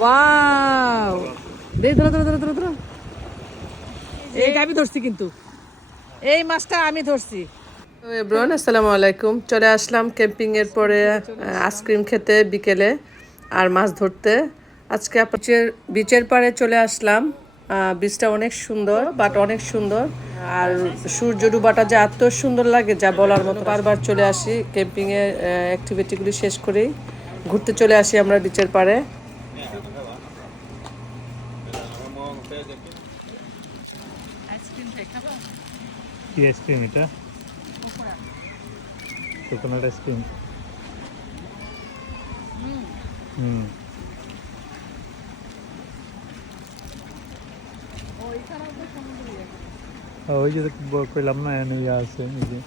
Wow দেখ ধরো ধরো ধরো ধরো ধরো। এইটা আমি ধরছি কিন্তু। এই মাছটা আমি ধরছি। এব্রন আসসালামু আলাইকুম। চলে আসলাম ক্যাম্পিং এর পরে আইসক্রিম খেতে বিকেলে আর মাছ ধরতে। আজকে বিচের বিচের পাড়ে চলে আসলাম। বীজটা অনেক সুন্দর বাট অনেক সুন্দর। আর সূর্য ডুবাটা যে এত সুন্দর লাগে যা বলার মতো। বারবার চলে আসি ক্যাম্পিং এর অ্যাক্টিভিটিগুলি শেষ করেই ঘুরতে চলে আসি আমরা বিচের পাড়ে। কি আইসক্রিম এটা? Coconut ice cream. হুম। ওই যে কইলাম না এনে আছে এই যে।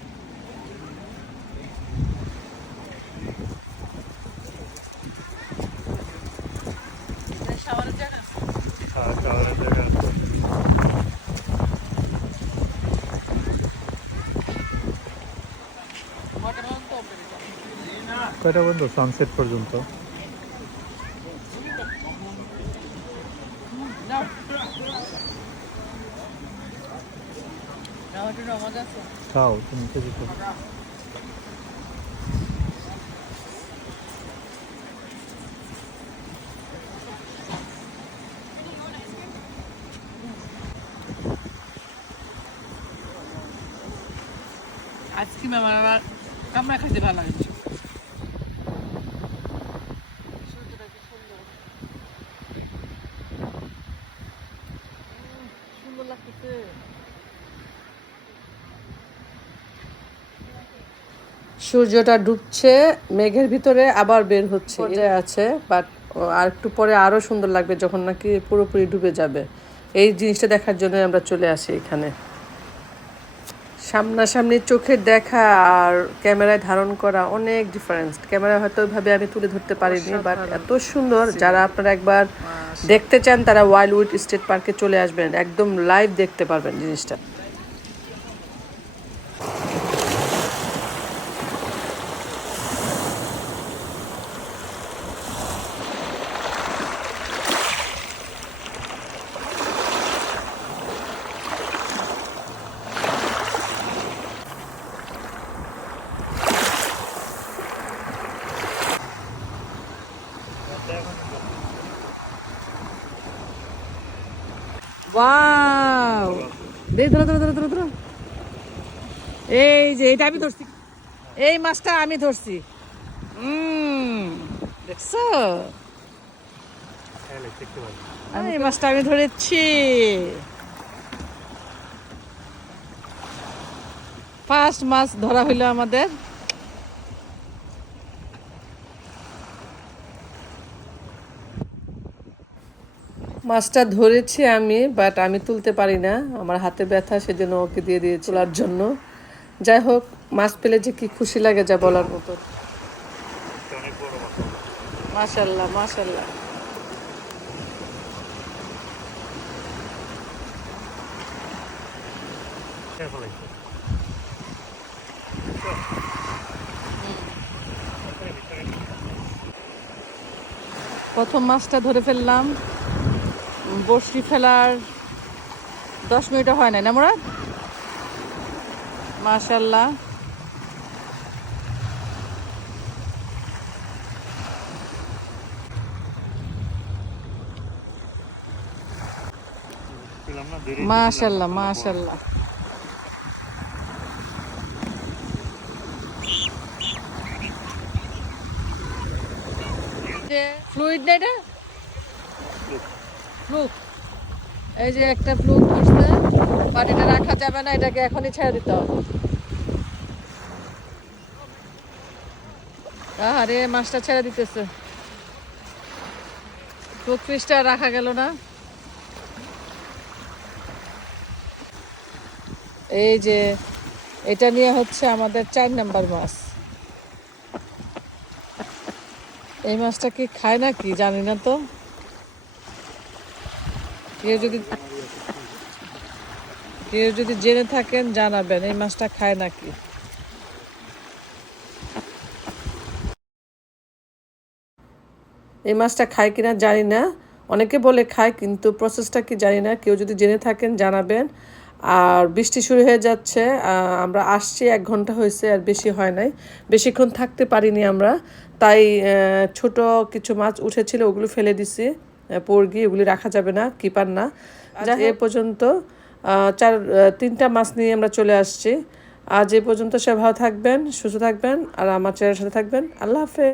কয়টা বন্ধু সানসেট পর্যন্ত? খাও তুমি খেতে আইসক্রিম আমার আবার খাইতে ভালো লাগে সূর্যটা ডুবছে মেঘের ভিতরে আবার বের হচ্ছে আছে বাট আর একটু পরে আরও সুন্দর লাগবে যখন নাকি পুরোপুরি ডুবে যাবে। এই জিনিসটা দেখার জন্য আমরা চলে আসি এখানে। সামনাসামনি চোখের দেখা আর ক্যামেরায় ধারণ করা অনেক ডিফারেন্স ক্যামেরা হয়তো ওইভাবে আমি তুলে ধরতে পারিনি বাট এত সুন্দর। যারা আপনারা একবার দেখতে চান তারা ওয়াইল্ড ওয়াইল্ডউড স্টেট পার্কে চলে আসবেন। একদম লাইভ দেখতে পারবেন জিনিসটা। ওয়াও দেখ ধরো ধরো ধরো ধরো ধরো। এই যে এটা আমি ধরছি। এই মাছটা আমি ধরছি। দেখছ? খেয়ালে এই মাছটা আমি ধরেছি। ফার্স্ট মাছ ধরা হইল আমাদের। মাছটা ধরেছি আমি বাট আমি তুলতে পারি না। আমার হাতে ব্যথা, সেজন্য ওকে দিয়ে দিয়ে তোলার জন্য। যাই হোক, মাছ পেলে যে কি খুশি লাগে যা বলার মতো। মাশাল্লাহ মাশাল্লাহ। প্রথম মাছটা ধরে ফেললাম। বড়শি ফেলার দশ মিনিটও হয় নাই না মোরা মাশাল্লাহ। মাশাল্লাহ মাশাল্লাহ। ফ্লুইড না এটা? ফ্লুক। এই যে একটা ফ্লুক বাট এটা রাখা যাবে না, এটাকে এখনই ছেড়ে দিতে হবে। আরে মাছটা ছেড়ে দিতেছে। ফ্লুক ফিশটা রাখা গেল না। এই যে, এটা নিয়ে হচ্ছে আমাদের চার নাম্বার মাছ। এই মাছটা কি খায় না কি জানি না তো। কেউ যদি কেউ যদি জেনে থাকেন, জানাবেন, এই মাছটা খায় নাকি? এই মাছটা খায় কিনা জানি না। অনেকে বলে খায়, কিন্তু প্রসেসটা কি জানি না। কেউ যদি জেনে থাকেন, জানাবেন। আর বৃষ্টি শুরু হয়ে যাচ্ছে আমরা আসছি, এক ঘণ্টা হয়েছে, আর বেশি হয় নাই। বেশিক্ষণ থাকতে পারিনি আমরা। তাই ছোট কিছু মাছ উঠেছিল, ওগুলো ফেলে দিছি। পড়গি এগুলি রাখা যাবে না কিপার না। যা এ পর্যন্ত চার তিনটা মাছ নিয়ে আমরা চলে আসছি। আজ এ পর্যন্ত সে ভালো থাকবেন সুস্থ থাকবেন আর আমার চ্যানেলের সাথে থাকবেন। আল্লাহ হাফেজ।